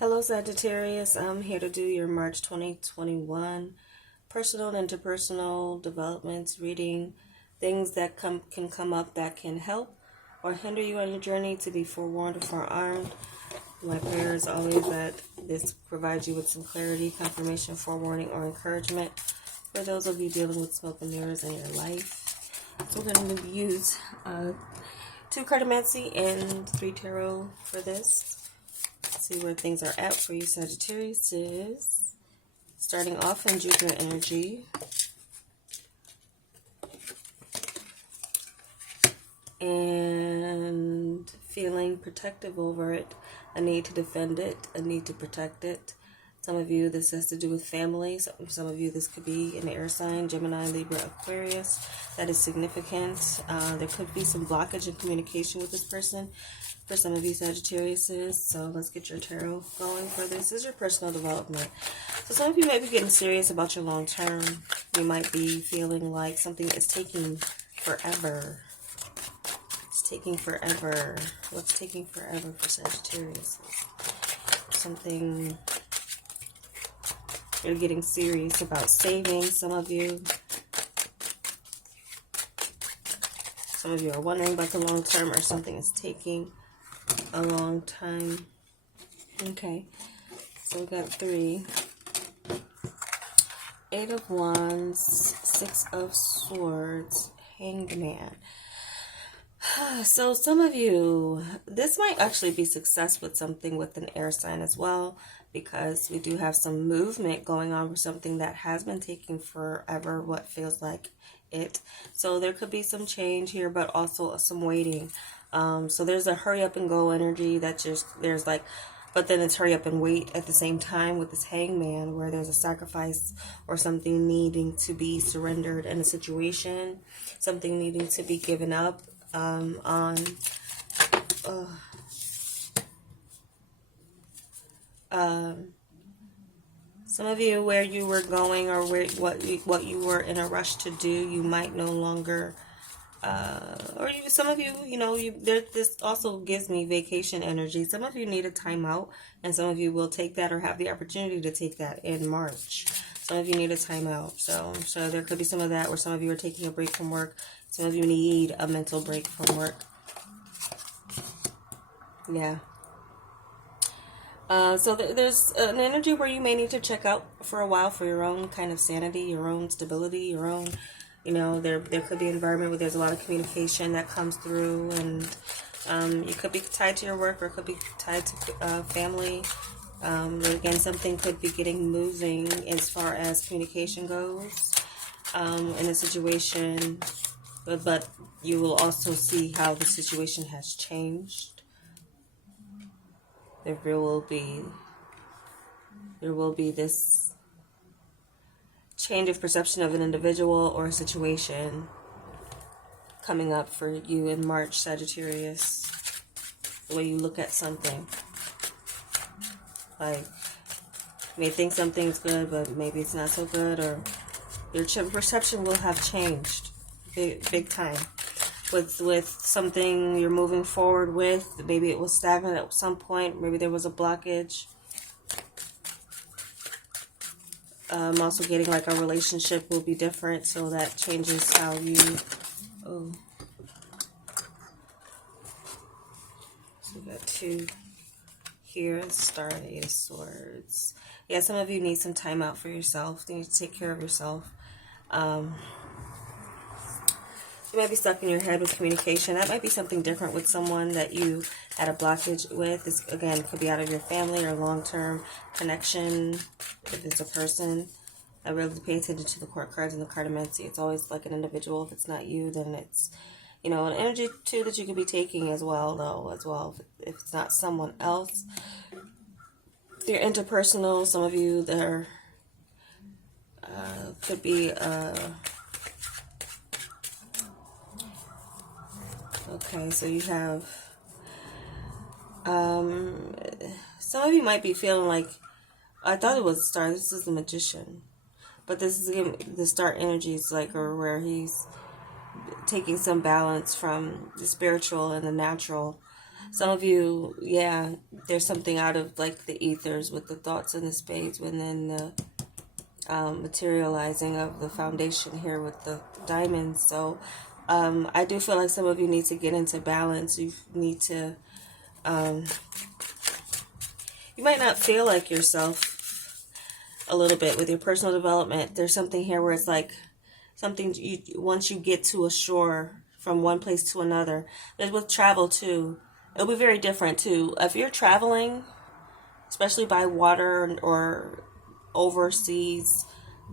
Hello Sagittarius, I'm here to do your March 2021 personal and interpersonal developments reading, things that can come up that can help or hinder you on your journey to be forewarned or forearmed. My prayer is always that this provides you with some clarity, confirmation, forewarning, or encouragement for those of you dealing with smoke and mirrors in your life. So we're going to use 2 Cartomancy and 3 Tarot for this. See where things are at for you, Sagittarius. Is starting off in Jupiter energy and feeling protective over it, a need to defend it, a need to protect it. Some of you, this has to do with family. Some of you, this could be an air sign, Gemini, Libra, Aquarius. That is significant. There could be some blockage in communication with this person for some of you Sagittarius. So let's get your tarot going for this. This is your personal development. So some of you might be getting serious about your long term. You might be feeling like something is taking forever. It's taking forever. What's taking forever for Sagittarius? Something you're getting serious about saving. Some of you are wondering about the long term, or something is taking a long time. Okay, so we got 3. 8 of Wands, 6 of Swords, Hanged Man. So some of you, this might actually be success with something with an air sign as well, because we do have some movement going on for something that has been taking forever, what feels like it. So there could be some change here, but also some waiting. So there's a hurry up and go energy that there's like, but then it's hurry up and wait at the same time with this hangman, where there's a sacrifice or something needing to be surrendered in a situation, something needing to be given up on some of you, where you were going or what you were in a rush to do, you might no longer some of you, this also gives me vacation energy. Some of you need a timeout, and some of you will take that or have the opportunity to take that in March. Some of you need a timeout. So there could be some of that, where some of you are taking a break from work. Some of you need a mental break from work. Yeah. So there's an energy where you may need to check out for a while for your own kind of sanity, your own stability, your own, there could be an environment where there's a lot of communication that comes through, and you could be tied to your work, or could be tied to family. Again, something could be getting moving as far as communication goes in a situation, but you will also see how the situation has changed. There will be this change of perception of an individual or a situation coming up for you in March, Sagittarius. The way you look at something. Like, you may think something's good, but maybe it's not so good, or your perception will have changed big time. With something you're moving forward with, maybe it was stagnant at some point, maybe there was a blockage. I'm also getting like a relationship will be different, so that changes how you. Oh, so we got 2 here. Star and 8 of Swords. Yeah, some of you need some time out for yourself. You need to take care of yourself. You might be stuck in your head with communication. That might be something different with someone that you had a blockage with. This, again, could be out of your family or long-term connection. If it's a person, I really pay attention to the court cards and the Cartomancy. It's always like an individual. If it's not you, then it's, an energy too that you could be taking as well, though, if it's not someone else. If you're interpersonal, some of you there could be okay, so you have some of you might be feeling like, I thought it was a star, this is the Magician, but this is the star energy is like, or where he's taking some balance from the spiritual and the natural. Some of you, yeah, there's something out of like the ethers with the thoughts and the spades, and then the materializing of the foundation here with the diamonds. So I do feel like some of you need to get into balance. You need to, you might not feel like yourself a little bit with your personal development. There's something here where it's like something you, once you get to a shore from one place to another. There's with travel too. It'll be very different too. If you're traveling, especially by water or overseas,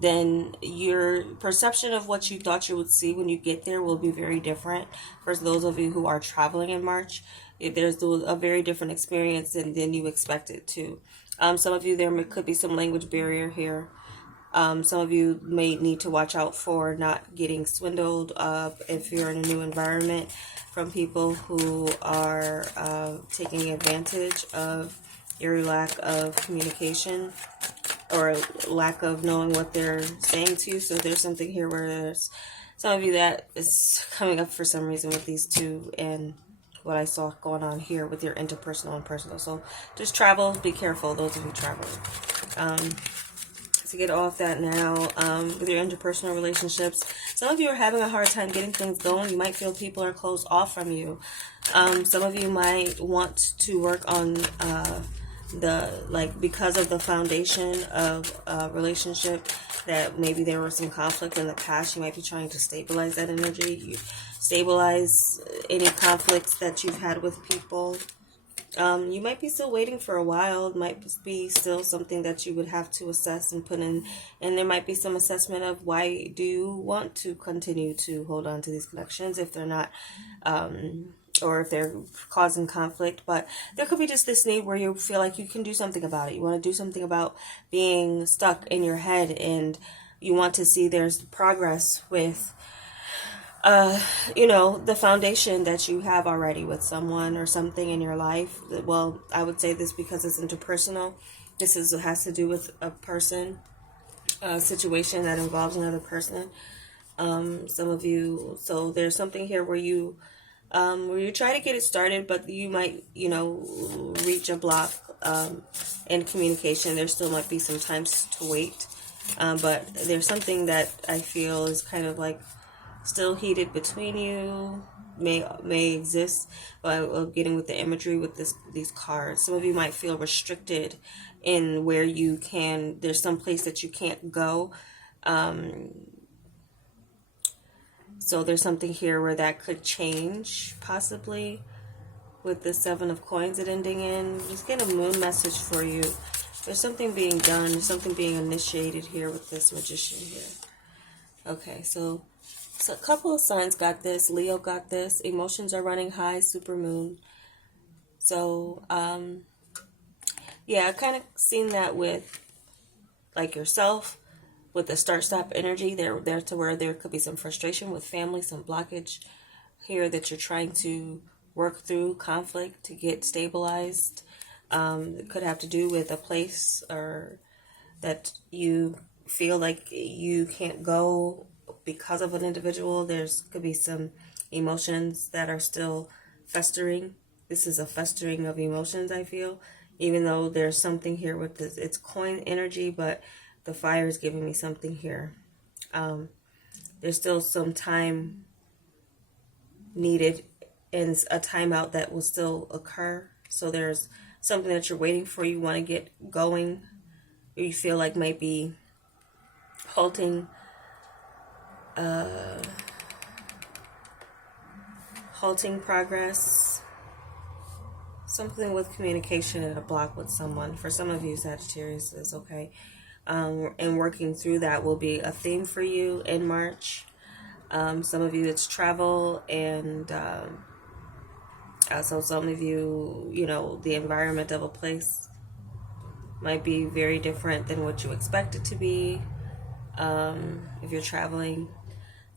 then your perception of what you thought you would see when you get there will be very different. For those of you who are traveling in March, there's a very different experience than you expected to. Some of you, there could be some language barrier here. Some of you may need to watch out for not getting swindled if you're in a new environment from people who are taking advantage of your lack of communication or lack of knowing what they're saying to you. So there's something here where there's some of you that is coming up for some reason with these two and what I saw going on here with your interpersonal and personal. So just travel, be careful, those of you traveling. To get off that now, with your interpersonal relationships, some of you are having a hard time getting things going. You might feel people are closed off from you. Some of you might want to work on because of the foundation of a relationship, that maybe there was some conflict in the past. You might be trying to stabilize that energy. You stabilize any conflicts that you've had with people. You might be still waiting for a while. It might be still something that you would have to assess and put in. And there might be some assessment of why do you want to continue to hold on to these connections if they're not, or if they're causing conflict. But there could be just this need where you feel like you can do something about it. You want to do something about being stuck in your head, and you want to see there's progress with the foundation that you have already with someone or something in your life. Well, I would say this because it's interpersonal. This has to do with a person, a situation that involves another person. Some of you, so there's something here where you try to get it started, but you might, reach a block in communication. There still might be some times to wait. But there's something that I feel is kind of like still heated between you, may exist. But getting with the imagery with these cards, some of you might feel restricted in where you can. There's some place that you can't go. So there's something here where that could change possibly with the 7 of coins it ending in. Just get a moon message for you. There's something being done. There's something being initiated here with this magician here. Okay, so a couple of signs got this. Leo got this. Emotions are running high. Super moon. So, yeah, I kind of seen that with like yourself, with the start-stop energy. There to where there could be some frustration with family, some blockage here that you're trying to work through, conflict to get stabilized. It could have to do with a place or that you feel like you can't go because of an individual. There's could be some emotions that are still festering. This is a festering of emotions, I feel, even though there's something here with this. It's coin energy, but the fire is giving me something here. There's still some time needed and a timeout that will still occur. So there's something that you're waiting for, you want to get going, or you feel like might be halting progress. Something with communication and a block with someone. For some of you, Sagittarius is okay. And working through that will be a theme for you in March. Some of you, it's travel, and so some of you, the environment of a place might be very different than what you expect it to be. If you're traveling,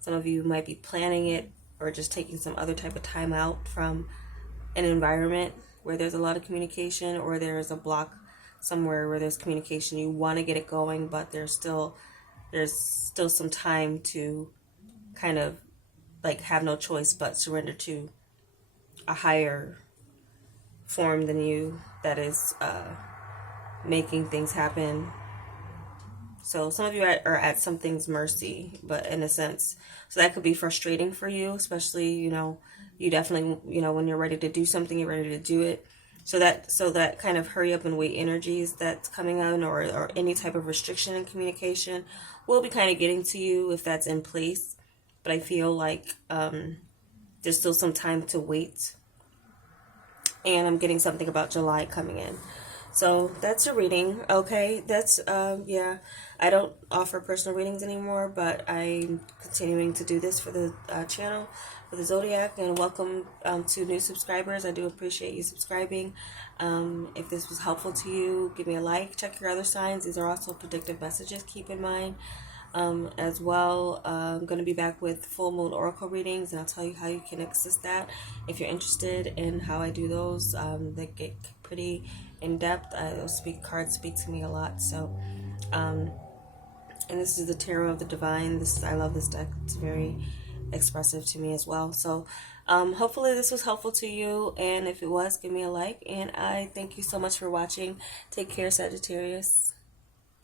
some of you might be planning it or just taking some other type of time out from an environment where there's a lot of communication, or there's a block somewhere where there's communication. You want to get it going, but there's still some time to kind of like have no choice but surrender to a higher form than you that is making things happen. So some of you are at something's mercy, but in a sense, so that could be frustrating for you, especially, you definitely, when you're ready to do something, you're ready to do it. So that kind of hurry up and wait energies that's coming on, or any type of restriction in communication will be kind of getting to you if that's in place. But I feel like there's still some time to wait. And I'm getting something about July coming in. So that's a reading. Okay, that's yeah. I don't offer personal readings anymore, but I'm continuing to do this for the channel, for the Zodiac. And welcome to new subscribers. I do appreciate you subscribing. If this was helpful to you, give me a like. Check your other signs. These are also predictive messages. Keep in mind. As well, I'm going to be back with full moon oracle readings, and I'll tell you how you can access that if you're interested in how I do those. They get pretty in depth. Those cards speak to me a lot. So, and this is the Tarot of the Divine. I love this deck. It's very expressive to me as well. So, hopefully this was helpful to you, and if it was, give me a like. And I thank you so much for watching. Take care, Sagittarius.